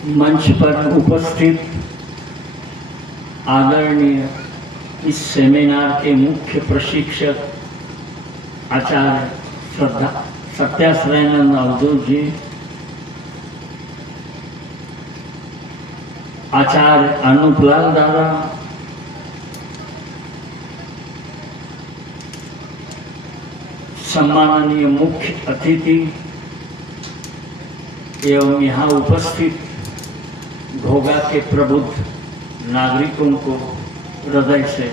मंच पर उपस्थित आदरणीय इस सेमिनार के मुख्य प्रशिक्षक आचार्य सत्याश्रयानंद अवधूत जी, आचार्य अनुपलाल दादा, सम्माननीय मुख्य अतिथि एवं यहाँ उपस्थित घोघा के प्रबुद्ध नागरिकों को हृदय से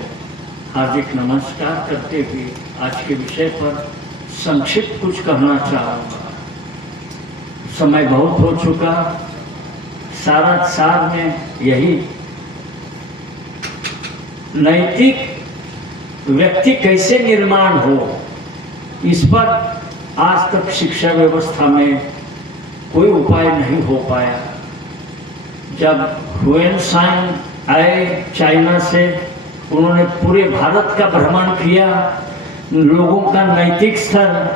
हार्दिक नमस्कार करते हुए आज के विषय पर संक्षिप्त कुछ कहना चाहूँगा। समय बहुत हो चुका, सारा सार में यही नैतिक व्यक्ति कैसे निर्माण हो, इस पर आज तक शिक्षा व्यवस्था में कोई उपाय नहीं हो पाया। जब हुएन सांग आए चाइना से, उन्होंने पूरे भारत का भ्रमण किया, लोगों का नैतिक स्तर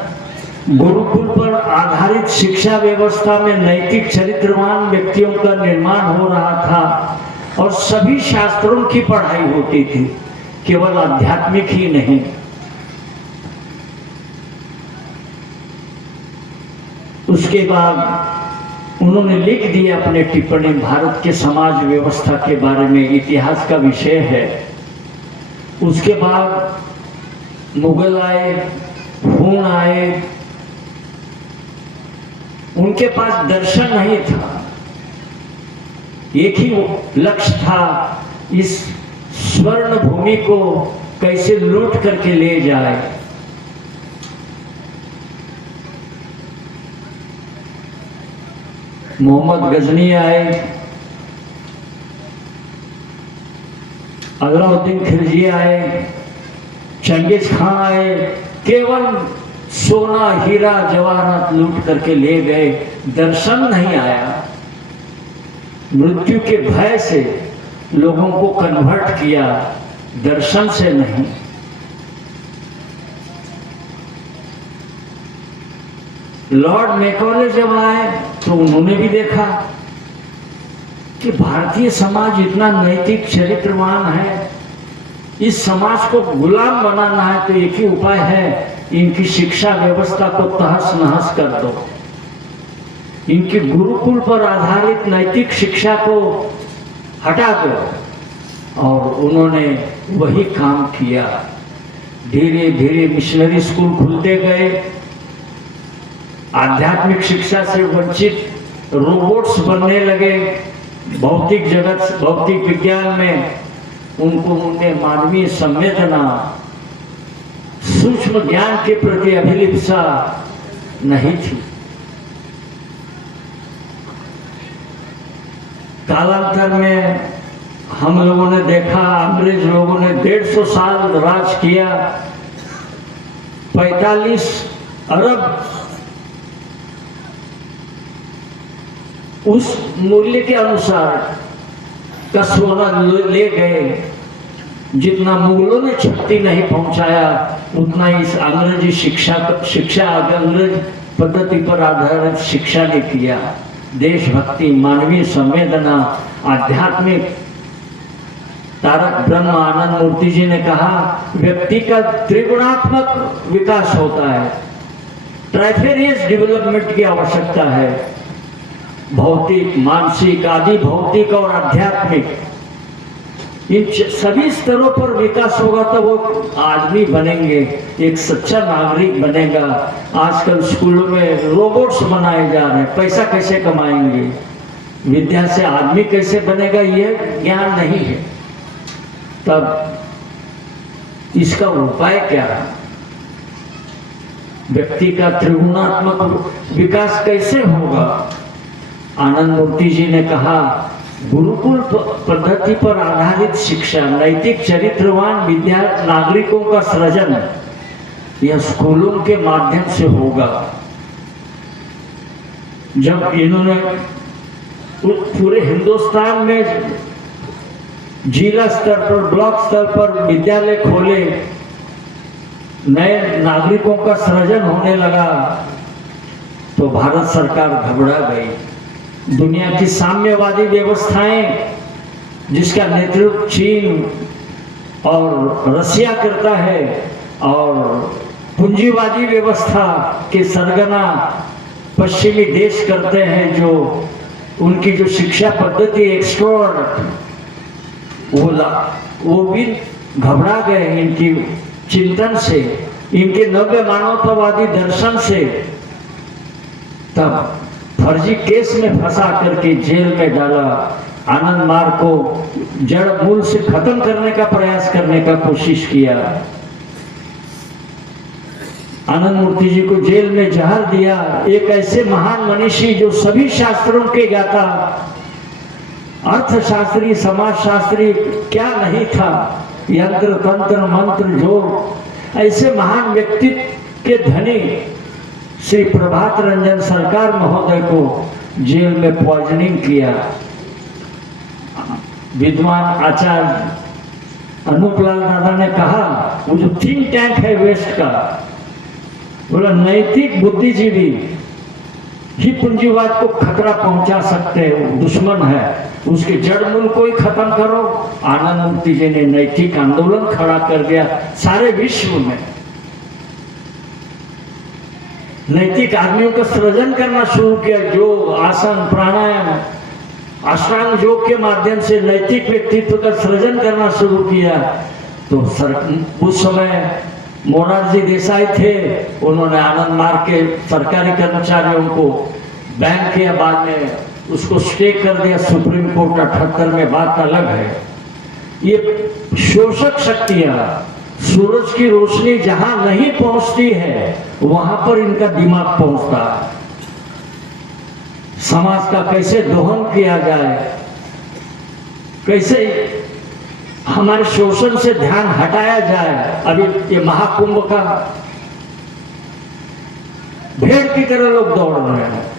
गुरुकुल पर आधारित शिक्षा व्यवस्था में नैतिक चरित्रवान व्यक्तियों का निर्माण हो रहा था और सभी शास्त्रों की पढ़ाई होती थी, केवल आध्यात्मिक ही नहीं। उसके बाद उन्होंने लिख दिया अपने टिप्पणी, भारत के समाज व्यवस्था के बारे में, इतिहास का विषय है। उसके बाद मुगल आए, हूण आए, उनके पास दर्शन नहीं था, एक ही लक्ष्य था, इस स्वर्ण भूमि को कैसे लूट करके ले जाए। मोहम्मद गजनी आए, अलाउद्दीन खिलजी आए, चंगेज खान आए, केवल सोना हीरा जवाहरात लूट करके ले गए, दर्शन नहीं आया। मृत्यु के भय से लोगों को कन्वर्ट किया, दर्शन से नहीं। लॉर्ड मैकॉले जब आए तो उन्होंने भी देखा कि भारतीय समाज इतना नैतिक चरित्रवान है, इस समाज को गुलाम बनाना है तो एक ही उपाय है, इनकी शिक्षा व्यवस्था को तहस नहस कर दो, इनकी गुरुकुल पर आधारित नैतिक शिक्षा को हटा दो। और उन्होंने वही काम किया। धीरे धीरे मिशनरी स्कूल खुलते गए, आध्यात्मिक शिक्षा से वंचित रोबोट्स बनने लगे। भौतिक जगत, भौतिक विज्ञान में उनमें मानवीय संवेदना, सूक्ष्म ज्ञान के प्रति अभिलिप्सा नहीं थी। कालांतर में हम लोगों ने देखा, अंग्रेज लोगों ने 150 साल राज किया, 45 अरब उस मूल्य के अनुसार का सोना ले गए। जितना मुगलों ने क्षति नहीं पहुंचाया, उतना इस अंग्रेजी शिक्षा अंग्रेज पद्धति पर आधारित शिक्षा ने किया। देशभक्ति, मानवीय संवेदना, आध्यात्मिक। तारक ब्रह्म आनंद मूर्ति जी ने कहा, व्यक्ति का त्रिगुणात्मक विकास होता है, ट्राइफेरियस डेवलपमेंट की आवश्यकता है। भौतिक, मानसिक, आदि भौतिक और आध्यात्मिक, इन सभी स्तरों पर विकास होगा तो वो आदमी बनेंगे, एक सच्चा नागरिक बनेगा। आजकल स्कूलों में रोबोट्स बनाए जा रहे हैं, पैसा कैसे कमाएंगे, विद्या से आदमी कैसे बनेगा, ये ज्ञान नहीं है। तब इसका उपाय क्या है? व्यक्ति का त्रिगुणात्मक विकास कैसे होगा? आनंद मूर्ति जी ने कहा, गुरुकुल पद्धति पर आधारित शिक्षा, नैतिक चरित्रवान विद्या नागरिकों का सृजन, यह स्कूलों के माध्यम से होगा। जब इन्होंने पूरे हिंदुस्तान में जिला स्तर पर, ब्लॉक स्तर पर विद्यालय खोले, नए नागरिकों का सृजन होने लगा, तो भारत सरकार घबरा गई। दुनिया की साम्यवादी व्यवस्थाएं जिसका नेतृत्व चीन और रसिया करता है, और पूंजीवादी व्यवस्था के सरगना पश्चिमी देश करते हैं, जो उनकी जो शिक्षा पद्धति एक्सट्रोवर्ट, वो भी घबरा गए इनकी चिंतन से, इनके नव्य मानवतावादी दर्शन से। तब फर्जी केस में फंसा करके जेल में डाला। आनंद मार्ग को जड़ मूल से खत्म करने का प्रयास करने का कोशिश किया। आनंद मूर्ति जी को जेल में जहर दिया। एक ऐसे महान मनीषी जो सभी शास्त्रों के ज्ञाता, अर्थशास्त्री, समाजशास्त्री क्या नहीं था, यंत्र तंत्र मंत्र जोग, ऐसे महान व्यक्तित्व के धनी श्री प्रभात रंजन सरकार महोदय को जेल में पॉइजनिंग किया। विद्वान आचार्य अनूपलाल दादा ने कहा, वो जो थिंक टैंक है वेस्ट का, बोला नैतिक बुद्धिजीवी ही पूंजीवाद को खतरा पहुंचा सकते हैं, दुश्मन है, उसके जड़ मूल को ही खत्म करो। आनंद मूर्ति जी ने नैतिक आंदोलन खड़ा कर दिया सारे विश्व में। नैतिक आदमियों का सृजन करना शुरू किया, जो आसन प्राणायाम अष्टांग योग के माध्यम से नैतिक व्यक्तित्व का सृजन करना शुरू किया। तो उस समय मोरारजी देसाई थे, उन्होंने आनंद मार्ग के सरकारी कर्मचारियों को बैन किया, बाद में उसको स्टे कर दिया सुप्रीम कोर्ट 78 में, बात अलग है। ये शोषक शक्तियां, सूरज की रोशनी जहां नहीं पहुंचती है वहां पर इनका दिमाग पहुंचता है। समाज का कैसे दोहन किया जाए, कैसे हमारे शोषण से ध्यान हटाया जाए। अभी ये महाकुंभ का भेड़ की तरह लोग दौड़ रहे हैं।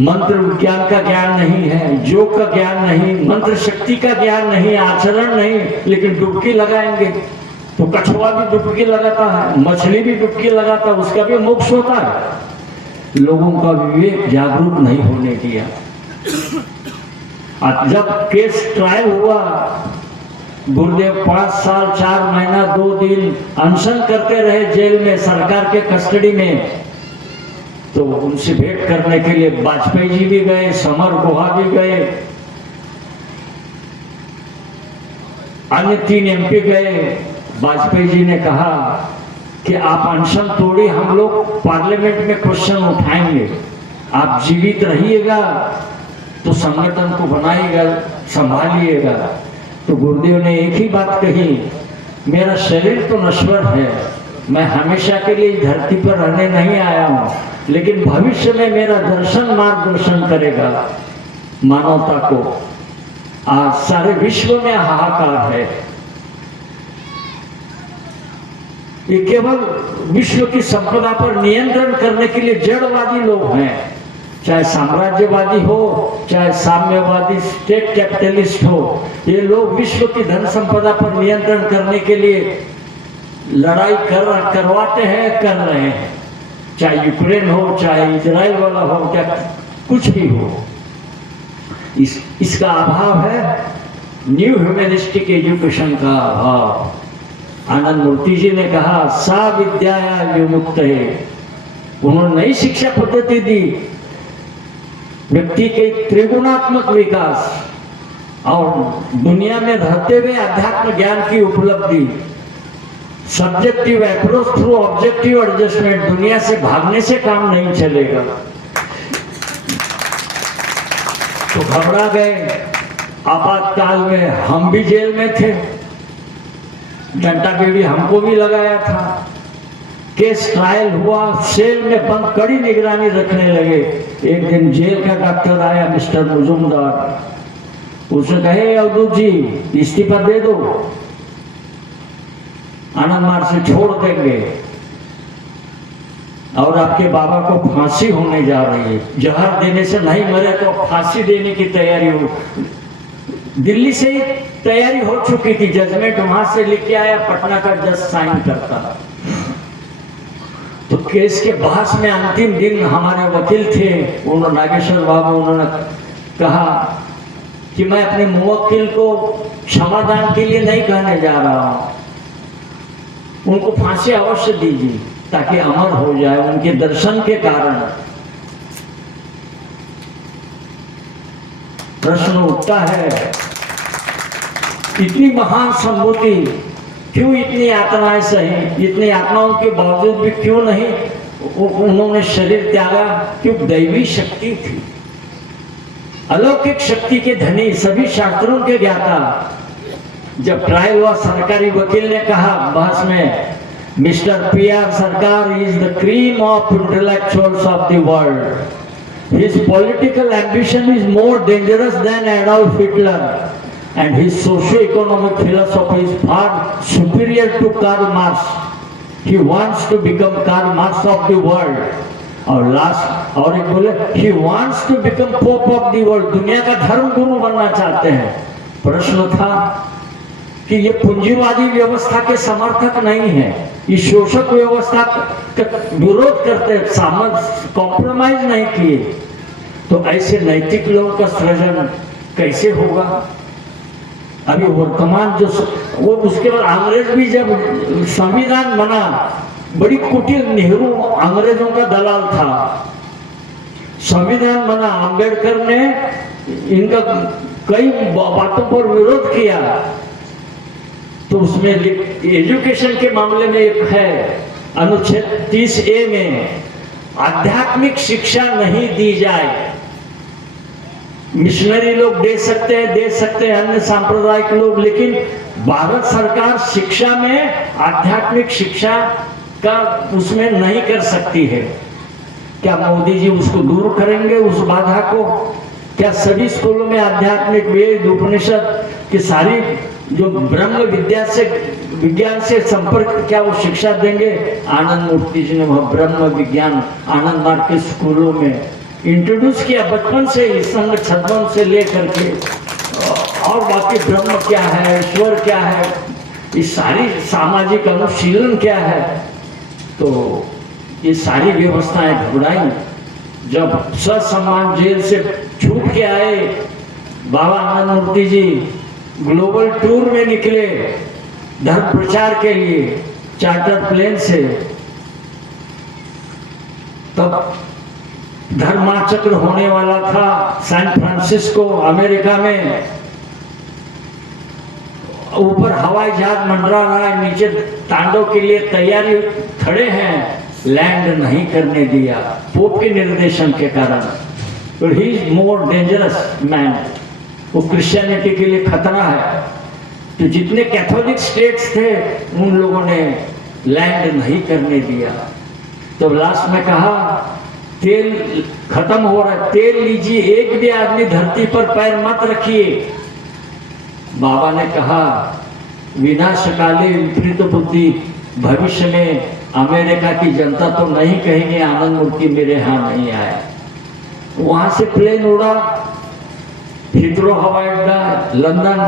मंत्र विज्ञान का ज्ञान नहीं है, योग का ज्ञान नहीं, मंत्र शक्ति का ज्ञान नहीं, आचरण नहीं, लेकिन डुबकी लगाएंगे तो कछुआ भी डुबकी लगाता है, मछली भी डुबकी लगाता है, उसका भी मोक्ष होता है। लोगों का विवेक जागरूक नहीं होने दिया। जब केस ट्रायल हुआ, गुरुदेव 5 साल 4 महीना 2 दिन अनशन करते रहे जेल में, सरकार के कस्टडी में। तो उनसे भेंट करने के लिए वाजपेयी जी भी गए, समर गुहा भी गए, अन्य 3 एमपी गए। वाजपेयी जी ने कहा कि आप अनशन तोड़िए, हम लोग पार्लियामेंट में क्वेश्चन उठाएंगे, आप जीवित रहिएगा तो संगठन को बनाइएगा, संभालिएगा। तो गुरुदेव ने एक ही बात कही, मेरा शरीर तो नश्वर है, मैं हमेशा के लिए धरती पर रहने नहीं आया हूँ, लेकिन भविष्य में मेरा दर्शन मार्गदर्शन करेगा मानवता को। आज सारे विश्व में हाहाकार है। ये केवल विश्व की संपदा पर नियंत्रण करने के लिए जड़वादी लोग हैं, चाहे साम्राज्यवादी हो, चाहे साम्यवादी स्टेट कैपिटलिस्ट हो। ये लोग विश्व की धन संपदा पर नियंत्रण करने के लिए लड़ाई करवाते हैं, कर रहे हैं, चाहे यूक्रेन हो, चाहे इजराइल वाला हो, क्या कुछ भी हो। इसका अभाव है न्यू ह्यूमनिस्टिक एजुकेशन का अभाव। आनंद मूर्ति जी ने कहा, सा विद्या विमुक्त है। उन्होंने नई शिक्षा पद्धति दी, व्यक्ति के त्रिगुणात्मक विकास और दुनिया में रहते हुए अध्यात्म ज्ञान की उपलब्धि, subjective approach through objective adjustment. दुनिया से भागने से काम नहीं चलेगा। तो घबरा गए। आपातकाल में हम भी जेल में थे, डंडा बेबी हमको भी लगाया था। केस ट्रायल हुआ, सेल में बंद कड़ी निगरानी रखने लगे। एक दिन जेल का डॉक्टर आया, मिस्टर मुजुमदार, उसने कहे अवधूत जी इस्तीफा दे दो, आनंद मार्ग से छोड़ देंगे और आपके बाबा को फांसी होने जा रही है। जहर देने से नहीं मरे तो फांसी देने की तैयारी हो। दिल्ली से ही तैयारी हो चुकी थी, जजमेंट वहां से लेके आया, पटना का जज साइन करता। तो केस के बहस में अंतिम दिन हमारे वकील थे, उन्होंने नागेश्वर बाबू, उन्होंने कहा कि मैं अपने मुवक्किल को क्षमादान के लिए नहीं कहने जा रहा हूं, उनको फांसी अवश्य दीजिए ताकि अमर हो जाए उनके दर्शन के कारण। प्रश्न उठता है, इतनी महान सम्मुति, क्यों इतनी यातनाएं सही, इतनी यातनाओं के बावजूद भी क्यों नहीं उन्होंने शरीर त्यागा? क्यों? दैवी शक्ति थी, अलौकिक शक्ति के धनी, सभी शास्त्रों के ज्ञाता। जब ट्रायल हुआ, सरकारी वकील ने कहा बहस में, मिस्टर पीआर सरकार is the cream of intellectuals of the world, his political ambition is more dangerous than Adolf Hitler and his socio-economic philosophy is far superior to Karl Marx. He wants to become Karl Marx of the world. और एक बोले, he wants to become Pope of the world, दुनिया का धर्म गुरु बनना चाहते हैं। प्रश्न था कि ये पूंजीवादी व्यवस्था के समर्थक नहीं है, ये शोषक व्यवस्था का विरोध करते, कॉम्प्रोमाइज नहीं किए, तो ऐसे नैतिक लोगों का सृजन कैसे होगा? अभी वर्तमान जो वो, उसके बाद अंग्रेज भी जब संविधान बना, बड़ी कुटिल, नेहरू अंग्रेजों का दलाल था, संविधान बना, अंबेडकर ने इनका कई बातों पर विरोध किया, तो उसमें एजुकेशन के मामले में एक है अनुच्छेद 30A में, आध्यात्मिक शिक्षा नहीं दी जाए। मिशनरी लोग दे सकते हैं, अन्य सांप्रदायिक लोग, लेकिन भारत सरकार शिक्षा में आध्यात्मिक शिक्षा का उसमें नहीं कर सकती है। क्या मोदी जी उसको दूर करेंगे, उस बाधा को? क्या सभी स्कूलों में आध्यात्मिक वेद उपनिषद की सारी जो ब्रह्म विद्या से, विज्ञान से संपर्क, क्या वो शिक्षा देंगे? आनंद मूर्ति जी ने वह ब्रह्म विज्ञान आनंद मार्ग के स्कूलों में इंट्रोड्यूस किया, बचपन से ही, संग छद्म से लेकर के, और बाकी ब्रह्म क्या है, ईश्वर क्या है, इस सारी सामाजिक अनुशीलन क्या है। तो ये सारी व्यवस्थाएं घबराई। जब ससम्मान जेल से छूट के आए बाबा आनंद मूर्ति जी, ग्लोबल टूर में निकले धर्म प्रचार के लिए चार्टर प्लेन से, तब धर्माचक्र होने वाला था सैन फ्रांसिस्को अमेरिका में, ऊपर हवाई जहाज मंडरा रहा है, नीचे तांडव के लिए तैयारी खड़े हैं, लैंड नहीं करने दिया पोप के निर्देशन के कारण। तो he is more dangerous man, वो क्रिश्चियनिटी के लिए खतरा है। तो जितने कैथोलिक स्टेट्स थे उन लोगों ने लैंड नहीं करने दिया। तो लास्ट में कहा तेल खत्म हो रहा है, तेल लीजिए, एक भी आदमी धरती पर पैर मत रखिए। बाबा ने कहा विनाशकाले विपरीत बुद्धि, भविष्य में अमेरिका की जनता तो नहीं कहेंगे आनंद मूर्ति मेरे यहाँ नहीं आए। वहां से प्लेन उड़ा, हिथ्रो हवाई अड्डा लंदन,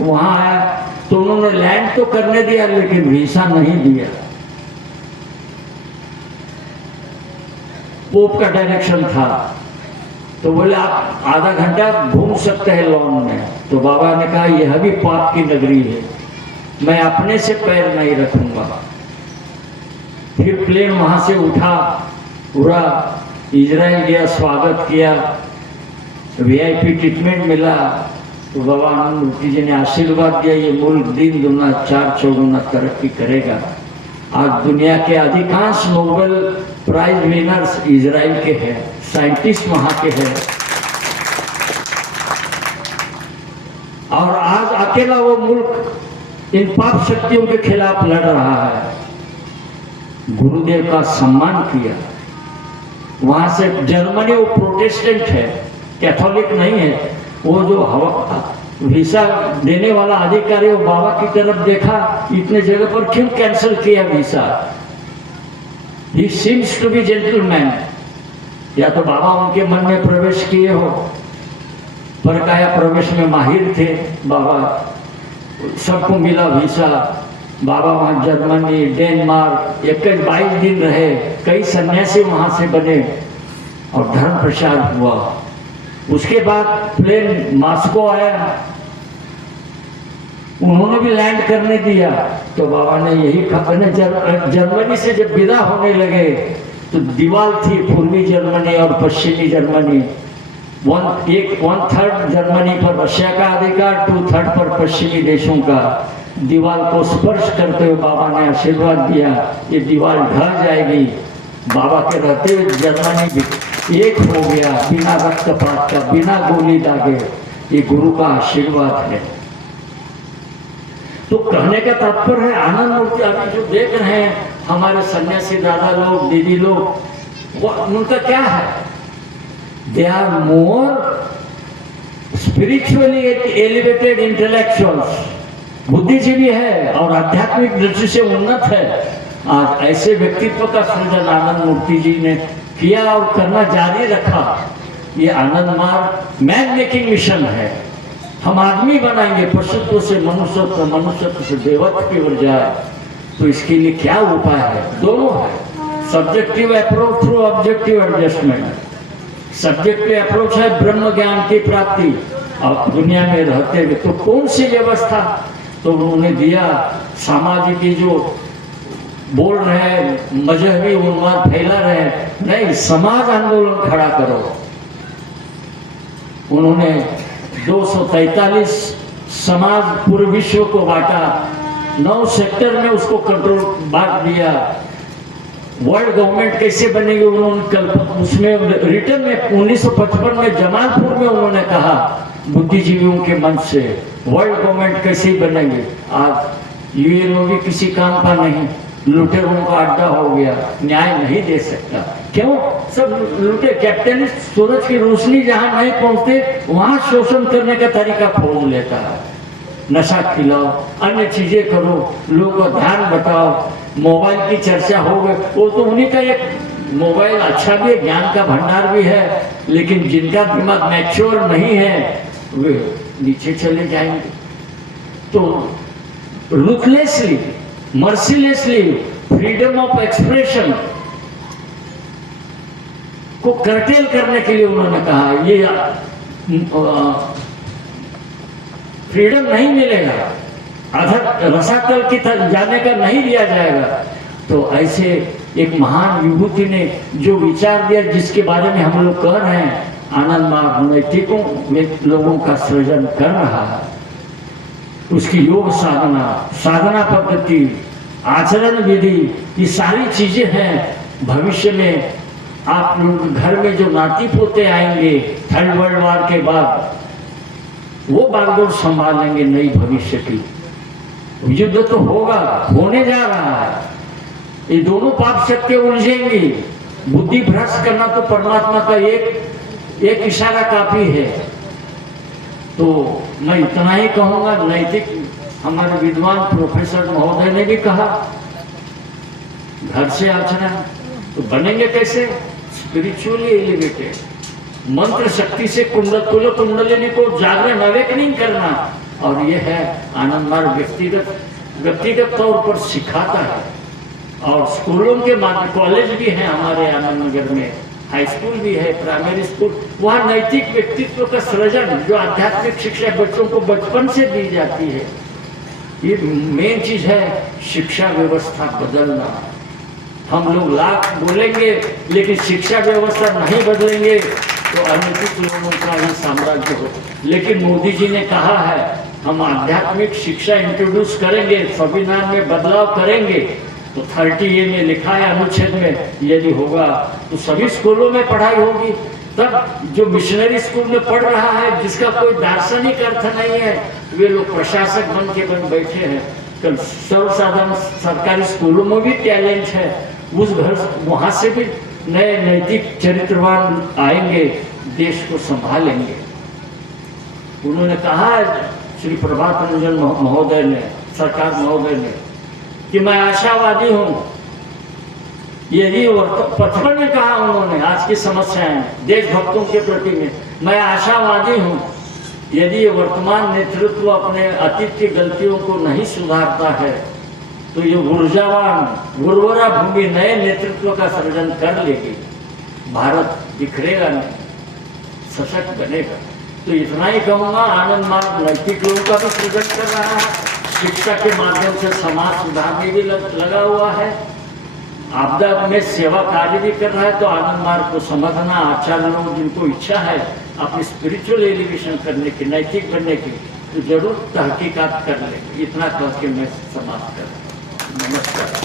वहां आया, तो उन्होंने लैंड तो करने दिया लेकिन वीसा नहीं दिया। पोप का डायरेक्शन था, तो बोले आप आधा घंटा घूम सकते हैं लॉन में। तो बाबा ने कहा यह भी पाप की नगरी है, मैं अपने से पैर नहीं रखूंगा। फिर प्लेन वहां से उठा, पूरा इजराइल गया, स्वागत किया, वीआईपी ट्रीटमेंट मिला। तो बाबा आनंद मूर्ति जी ने आशीर्वाद दिया ये मुल्क दिन दुना चार चौगुना तरक्की करेगा। आज दुनिया के अधिकांश नोबेल प्राइज विनर्स इजराइल के हैं, साइंटिस्ट वहां के हैं, और आज अकेला वो मुल्क इन पाप शक्तियों के खिलाफ लड़ रहा है। गुरुदेव का सम्मान किया। वहां से जर्मनी, वो प्रोटेस्टेंट है, कैथोलिक नहीं है। वो जो वीसा देने वाला अधिकारी वो बाबा की तरफ देखा, इतने जगह पर क्यों कैंसिल किया visa? He seems to be gentleman. या तो बाबा उनके मन में प्रवेश किए हो, परकाया प्रवेश में माहिर थे बाबा, सबको मिला वीसा, बाबा वहाँ जर्मनी, डेनमार्क 21-22 दिन रहे, कई सन्यासी वहाँ से बने और धर्म प्रचार हुआ। उसके बाद प्लेन मॉस्को आया, उन्होंने भी लैंड करने दिया, तो बाबा ने यही कहा। जर्मनी से जब विदा होने लगे तो दीवार थी, पूर्वी जर्मनी और पश्चिमी जर्मनी, 1/3 जर्मनी पर रशिया का अधिकार, 2/3 पर पश्चिमी देशों का। दीवार को स्पर्श करते हुए बाबा ने आशीर्वाद दिया, ये दीवार ढह जाएगी। बाबा के रहते हुए जर्मनी भी एक हो गया, बिना रक्तपात का, बिना गोली दागे। ये गुरु का आशीर्वाद है। तो कहने का तात्पर्य है, आनंद मूर्ति अभी जो देख रहे हैं हमारे सन्यासी दादा लोग, दीदी लोग, उनका क्या है? They are more spiritually elevated intellectuals, बुद्धिजीवी है और आध्यात्मिक दृष्टि से उन्नत है। आज ऐसे व्यक्तित्व का सृजन आनंद मूर्ति जी ने किया और करना जारी रखा। ये आनंद मार्ग मैन मेकिंग मिशन है। हम आदमी बनाएंगे, पशुत्व से मनुष्यत्व, मनुष्यत्व से देवत्व की ओर जाए। तो इसके लिए क्या उपाय है? दोनों है, subjective approach through objective adjustment. Subjective approach है ब्रह्म ज्ञान की प्राप्ति और दुनिया में रहते हुए तो कौन सी व्यवस्था? तो उन्होंने दिया, सामाजिक जो बोल रहे हैं, मजहबी उन्माद फैला रहे हैं, नहीं, समाज आंदोलन खड़ा करो। उन्होंने 243 समाज पूरे विश्व को बांटा, 9 सेक्टर में उसको कंट्रोल बांट दिया। वर्ल्ड गवर्नमेंट कैसे बनेगी उन्होंने कल उसमें रिटर्न में 1955 में जमालपुर में उन्होंने कहा, बुद्धिजीवियों के मन से वर्ल्ड गवर्नमेंट कैसे बनेगी। आज यूएनओ भी किसी काम का नहीं, लुटेरों का अड्डा हो गया, न्याय नहीं दे सकता। क्यों? सब लुटे। कैपिटलिस्ट सूरज की रोशनी जहां नहीं पहुंचते वहां शोषण करने का तरीका खोज लेता है। नशा खिलाओ, अन्य चीजें करो, लोगों को ध्यान बताओ। मोबाइल की चर्चा हो गई, वो तो उन्हीं का एक मोबाइल अच्छा भी है, ज्ञान का भंडार भी है, लेकिन जिनका दिमाग मैच्योर नहीं है वे नीचे चले जाएंगे। तो रुथलेसली, मर्सीलेसली फ्रीडम ऑफ एक्सप्रेशन को कर्टेल करने के लिए उन्होंने कहा, ये फ्रीडम नहीं मिलेगा, अधर रसातल की तरफ जाने का नहीं दिया जाएगा। तो ऐसे एक महान विभूति ने जो विचार दिया, जिसके बारे में हम लोग कह रहे हैं, आनंद मार्ग नैतिकों में लोगों का सृजन कर रहा है। उसकी योग साधना, साधना पद्धति, आचरण विधि, ये सारी चीजें हैं। भविष्य में आप लोग घर में जो नाती पोते आएंगे 3rd वर्ल्ड वॉर के बाद, वो बागडोर संभालेंगे नई भविष्य की। युद्ध तो होगा, होने जा रहा है। ये दोनों पाप शक्ति उलझेंगी। बुद्धि भ्रष्ट करना तो परमात्मा का एक इशारा काफी है। तो मैं इतना ही कहूंगा, नैतिक हमारे विद्वान प्रोफेसर महोदय ने भी कहा, घर से आचरण तो बनेंगे कैसे? स्पिरिचुअली एलिवेटेड, मंत्र शक्ति से कुंडलिनी को जागरण, अवेकनिंग करना। और यह है आनंद मार्ग व्यक्तिगत तौर पर सिखाता है। और स्कूलों के माध्यम, कॉलेज भी है हमारे आनंद नगर में, हाई स्कूल भी है, प्राइमरी स्कूल, वहाँ नैतिक व्यक्तित्व का सृजन, जो आध्यात्मिक शिक्षा बच्चों को बचपन से दी जाती है। ये मेन चीज है, शिक्षा व्यवस्था बदलना। हम लोग लाख बोलेंगे लेकिन शिक्षा व्यवस्था नहीं बदलेंगे तो अनैतिक लोगों का ही साम्राज्य हो। लेकिन मोदी जी ने कहा है, हम आध्यात्मिक शिक्षा इंट्रोड्यूस करेंगे, संविधान में बदलाव करेंगे। तो 30A में लिखा है अनुच्छेद में, यदि होगा तो सभी स्कूलों में पढ़ाई होगी। तब जो मिशनरी स्कूल में पढ़ रहा है, जिसका कोई दार्शनिक अर्थ नहीं है, वे लोग प्रशासक बन बैठे हैं। कल सर्वसाधारण सरकारी स्कूलों में भी टैलेंट है, उस घर वहां से भी नए नैतिक चरित्रवान आएंगे, देश को संभालेंगे। उन्होंने कहा श्री प्रभात रंजन महोदय ने, सरकार महोदय ने, कि मैं आशावादी हूं। यदि पत्र में कहा उन्होंने, आज की समस्याएं देशभक्तों के प्रति में, मैं आशावादी हूं, यदि वर्तमान नेतृत्व अपने अतीत की गलतियों को नहीं सुधारता है तो ये ऊर्जावान उर्वरा भूमि नए नेतृत्व का सृजन कर लेगी। भारत बिखरेगा नहीं, सशक्त बनेगा। तो इतना ही कहूँगा, आनंद मार्ग नैतिक लोगों का भी सृजन कर रहा है, शिक्षा के माध्यम से समाज सुधार में भी लगा हुआ है, आपदा में सेवा कार्य भी कर रहा है। तो आनंद मार्ग को समझना, आचार्य लोग जिनको इच्छा है अपनी स्पिरिचुअल एलिवेशन करने की, नैतिक बनने की, तो जरूर तहकीकात कर ले। इतना कह के मैं समाप्त कर रहा हूं। नमस्कार।